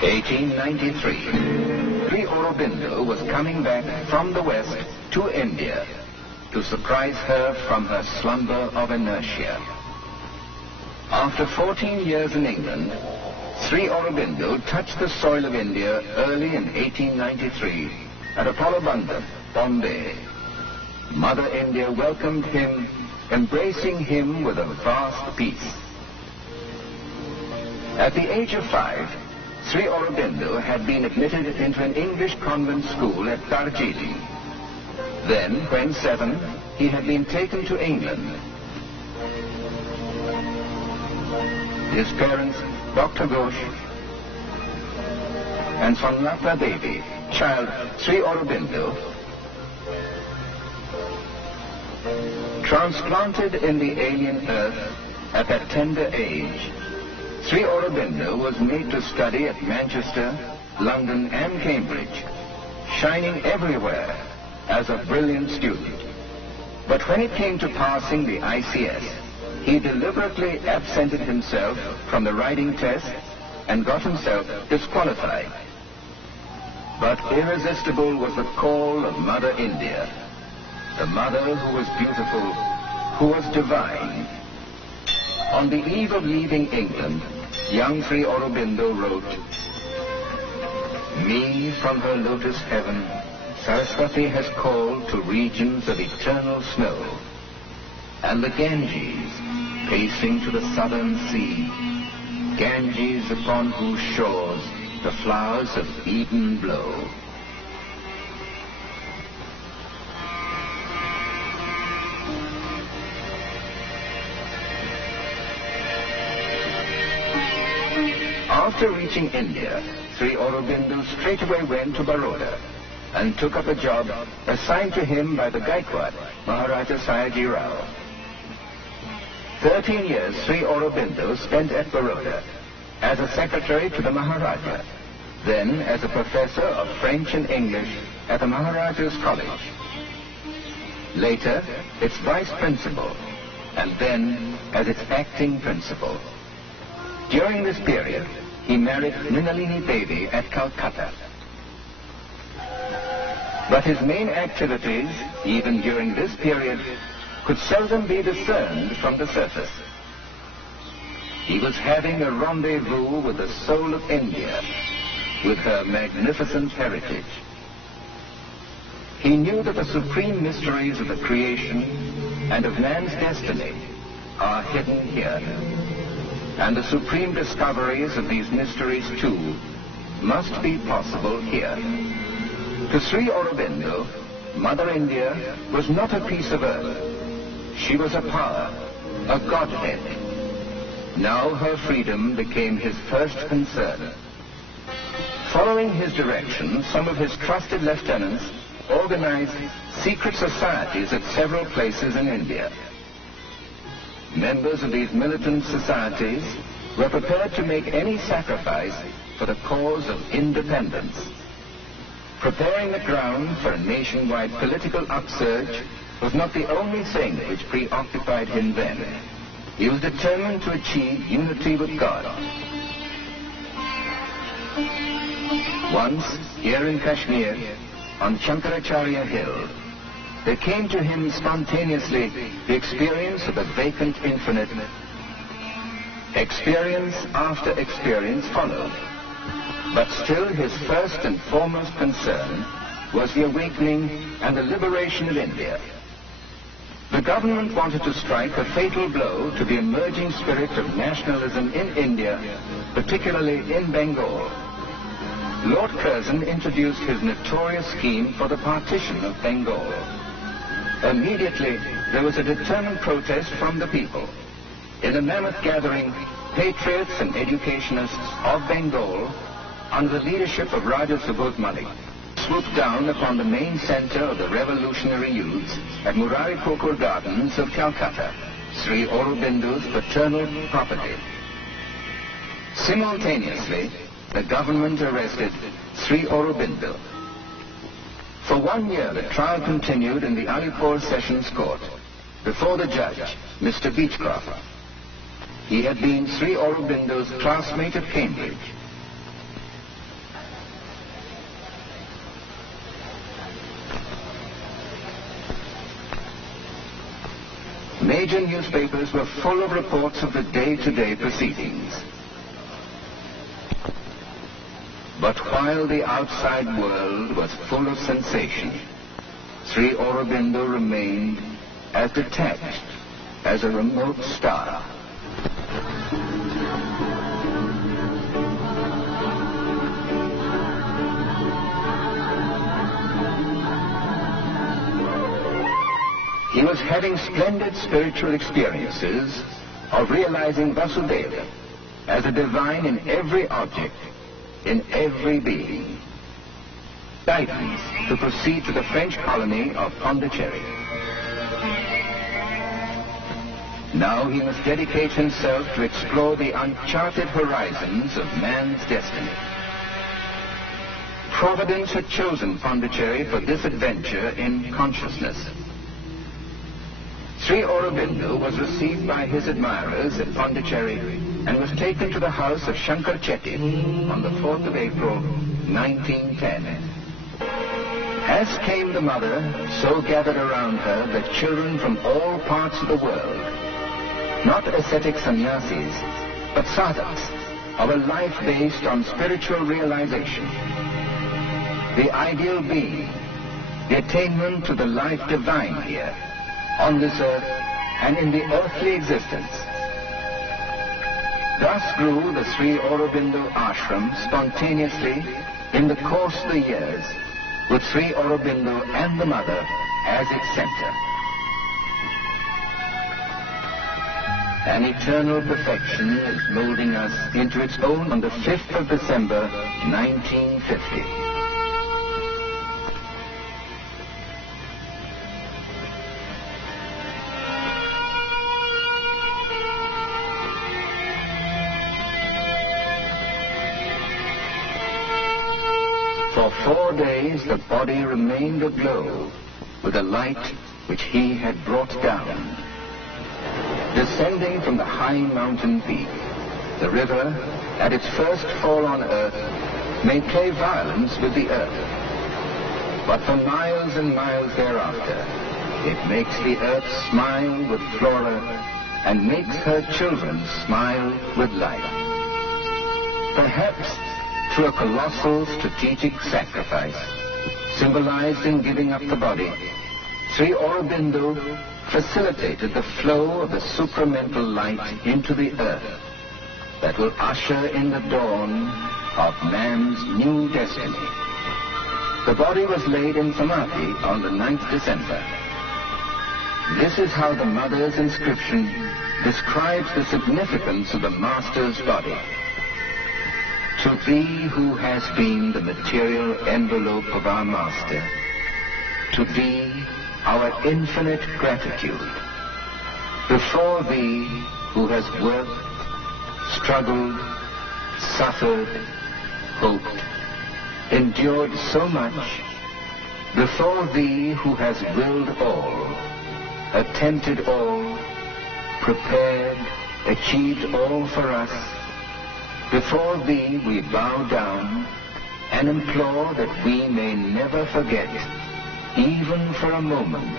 1893. Sri Aurobindo was coming back from the West to India to surprise her from her slumber of inertia. After 14 years in England, Sri Aurobindo touched the soil of India early in 1893 at Apollo Bandar, Bombay. Mother India welcomed him, embracing him with a vast peace. At the age of 5, Sri Aurobindo had been admitted into an English convent school at Darjeeling. Then, when 7, he had been taken to England. His parents, Dr. Ghosh and Sonlata Devi, child Sri Aurobindo, transplanted in the alien earth at that tender age, Sri Aurobindo was made to study at Manchester, London and Cambridge, shining everywhere as a brilliant student. But when it came to passing the ICS, he deliberately absented himself from the writing test and got himself disqualified. But irresistible was the call of Mother India, the mother who was beautiful, who was divine. On the eve of leaving England, young Sri Aurobindo wrote, "Me from her lotus heaven, Saraswati has called to regions of eternal snow, and the Ganges, pacing to the southern sea, Ganges upon whose shores the flowers of Eden blow." After reaching India, Sri Aurobindo straightway went to Baroda and took up a job assigned to him by the Gaikwad, Maharaja Sayaji Rao. 13 years Sri Aurobindo spent at Baroda as a secretary to the Maharaja, then as a professor of French and English at the Maharaja's College. Later, its vice principal, and then as its acting principal. During this period, he married Mrinalini Devi at Calcutta. But his main activities, even during this period, could seldom be discerned from the surface. He was having a rendezvous with the soul of India, with her magnificent heritage. He knew that the supreme mysteries of the creation and of man's destiny are hidden here. And the supreme discoveries of these mysteries, too, must be possible here. To Sri Aurobindo, Mother India was not a piece of earth. She was a power, a godhead. Now her freedom became his first concern. Following his direction, some of his trusted lieutenants organized secret societies at several places in India. Members of these militant societies were prepared to make any sacrifice for the cause of independence. Preparing the ground for a nationwide political upsurge was not the only thing which preoccupied him then. He was determined to achieve unity with God. Once, here in Kashmir, on Shankaracharya Hill, there came to him spontaneously the experience of the vacant infinite. Experience after experience followed. But still his first and foremost concern was the awakening and the liberation of India. The government wanted to strike a fatal blow to the emerging spirit of nationalism in India, particularly in Bengal. Lord Curzon introduced his notorious scheme for the partition of Bengal. Immediately, there was a determined protest from the people. In a mammoth gathering, patriots and educationists of Bengal, under the leadership of Raja Subodh Malik, swooped down upon the main center of the revolutionary youths at Murari Pokur Gardens of Calcutta, Sri Aurobindo's paternal property. Simultaneously, the government arrested Sri Aurobindo. For 1 year, the trial continued in the Alipur Sessions Court, before the judge, Mr. Beechcroft. He had been Sri Aurobindo's classmate at Cambridge. major newspapers were full of reports of the day-to-day proceedings. But while the outside world was full of sensation, Sri Aurobindo remained as detached as a remote star. He was having splendid spiritual experiences of realizing Vasudeva as a divine in every object, in every being. Guidance to proceed to the French colony of Pondicherry. Now he must dedicate himself to explore the uncharted horizons of man's destiny. Providence had chosen Pondicherry for this adventure in consciousness. Sri Aurobindo was received by his admirers at Pondicherry and was taken to the house of Shankar Chetty on the 4th of April, 1910. As came the mother, so gathered around her the children from all parts of the world, not ascetic sannyasis, but sadhaks of a life based on spiritual realization. The ideal being, the attainment to the life divine here, on this earth and in the earthly existence. Thus grew the Sri Aurobindo ashram spontaneously in the course of the years, with Sri Aurobindo and the mother as its center. An eternal perfection is molding us into its own on the 5th of December, 1950. For 4 days the body remained aglow with the light which he had brought down. Descending from the high mountain peak, the river, at its first fall on earth, may play violence with the earth. But for miles and miles thereafter, it makes the earth smile with flora and makes her children smile with life. Perhaps through a colossal strategic sacrifice, symbolized in giving up the body, Sri Aurobindo facilitated the flow of the supramental light into the earth that will usher in the dawn of man's new destiny. The body was laid in Samadhi on the 9th December. This is how the mother's inscription describes the significance of the Master's body. To thee who has been the material envelope of our Master, to thee our infinite gratitude. Before thee who has worked, struggled, suffered, hoped, endured so much, before thee who has willed all, attempted all, prepared, achieved all for us, before thee we bow down and implore that we may never forget, even for a moment,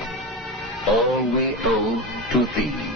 all we owe to thee.